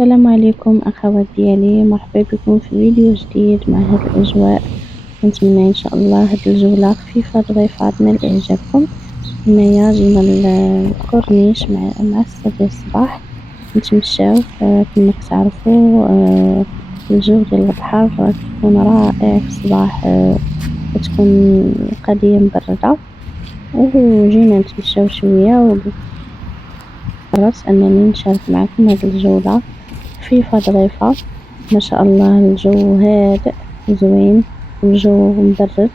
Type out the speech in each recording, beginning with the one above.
السلام عليكم أخوات ديالي، مرحبا بكم في فيديو جديد مع هاد الأجواء. كنتمنى إن شاء الله هاد الجولة خفيفة ظريفة تنال إعجابكم. هنايا جينا الكورنيش مع السر ديال الصباح نتمشاو. كما كتعرفوا الجو ديال البحر كيكون رائع في الصباح. كتكون القضية مبردة وجينا نتمشاو شوية، وقررت أنني نشارك معكم هاد الجولة خفيفة ظريفة. ما شاء الله الجو هادئ وزوين والجو مبرد.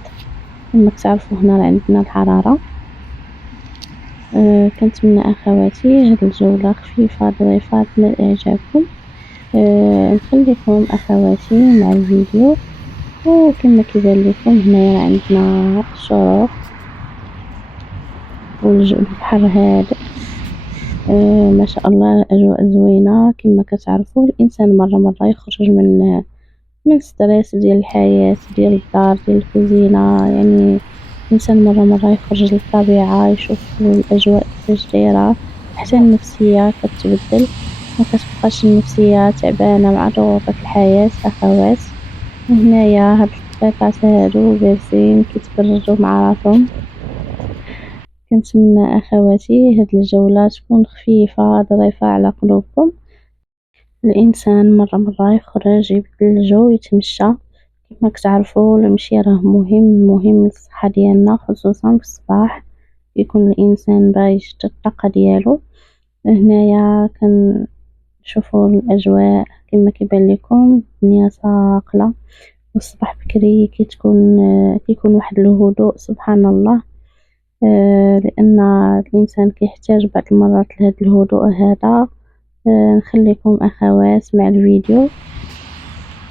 كما تعرفوا هنا عندنا الحرارة. كنتمنى أخواتي هاد الجولة خفيفة ظريفة تنال إعجابكم. نخليكم أخواتي مع الفيديو. وكما كيبان لكم هنايا عندنا الشروق والبحر هادئ. ما شاء الله الأجواء زوينة. كما كتعرفوا الإنسان مرة يخرج من ستريس ديال الحياة ديال الدار ديال الكوزينة. يعني الإنسان مرة يخرج للطبيعة يشوف الأجواء كيفاش دايرة، حتى النفسية كتبدل. ما كتبقاش النفسية تعبانة مع ضغوطات الحياة أخوات. هنايا هاد القطيفات هادو جالسين كيتبردوا مع راسهم. كنتمنى أخواتي هاد الجولة تكون خفيفة ظريفة على قلوبكم. الإنسان مرة يخرج يبدل الجو يتمشى. كما كتعرفوا المشي راه مهم للصحة ديالنا، خصوصا في الصباح يكون الإنسان باغي يجدد الطاقة ديالو. هنايا كنشوفوا الأجواء كما كيبان لكم الدنيا صاقلة والصباح بكري كيكون واحد الهدوء سبحان الله. لأن الإنسان كيحتاج بعض المرات لهذا الهدوء هذا. نخليكم أخوات مع الفيديو.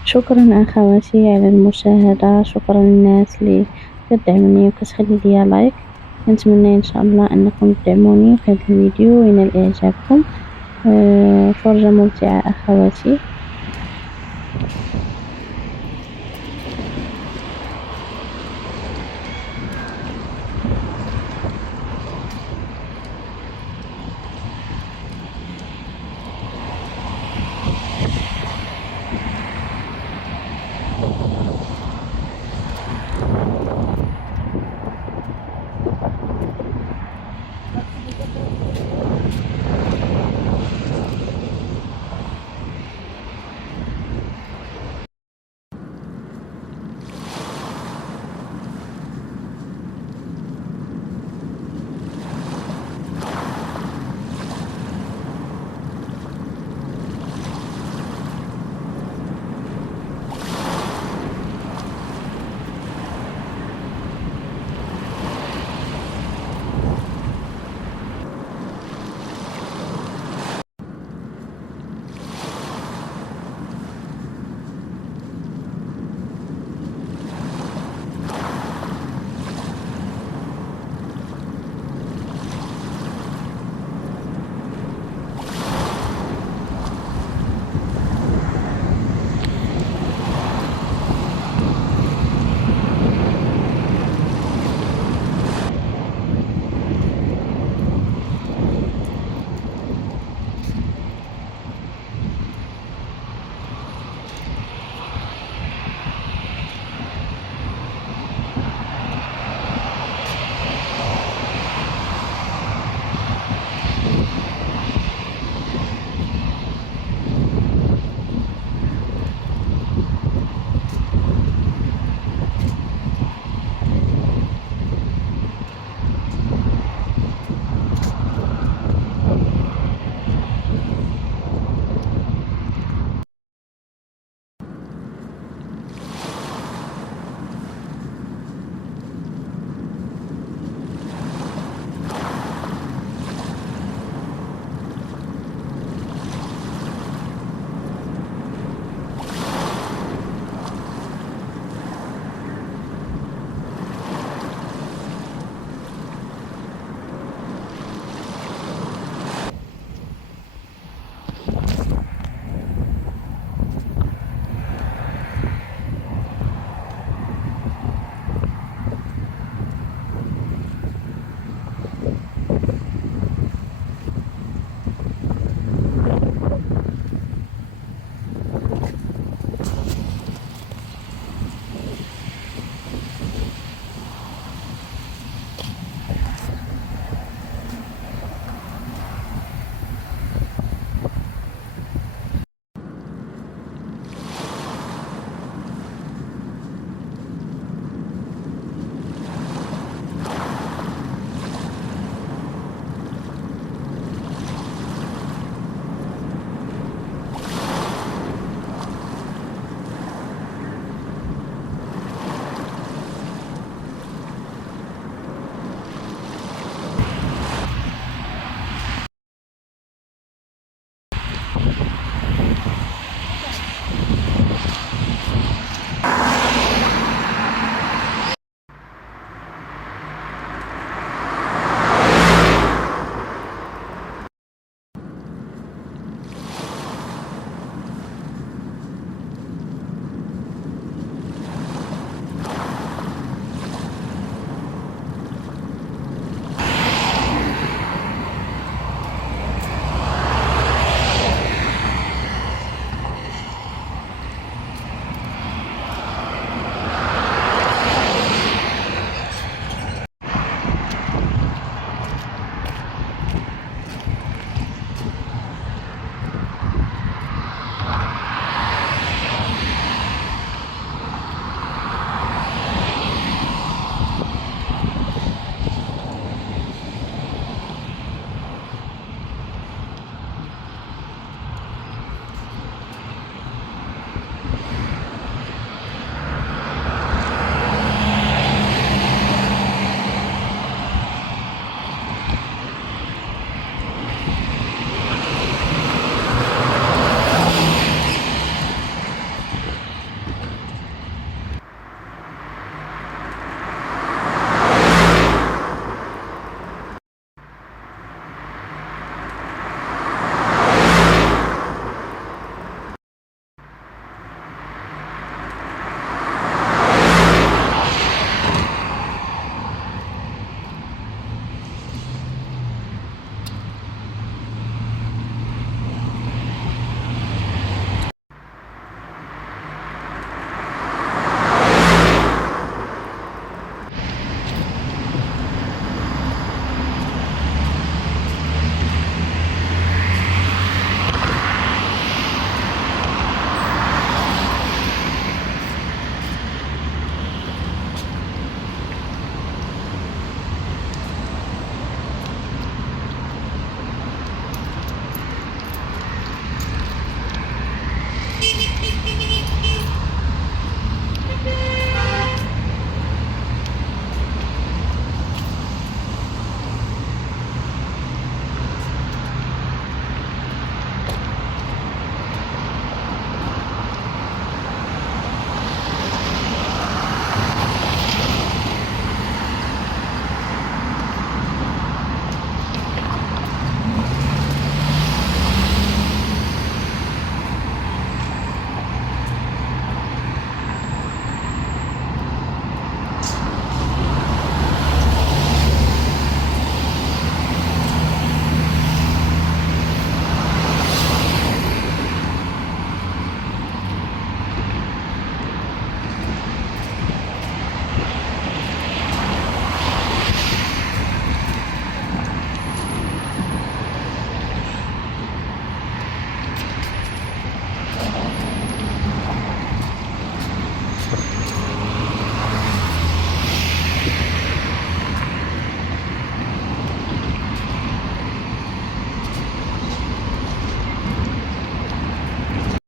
شكرا أخواتي على المشاهدة، شكرا للناس اللي كتدعمني وكتخلي لي لايك. نتمنى إن شاء الله أنكم تدعموني في هذا الفيديو وينال إعجابكم. فرجة ممتعة أخواتي.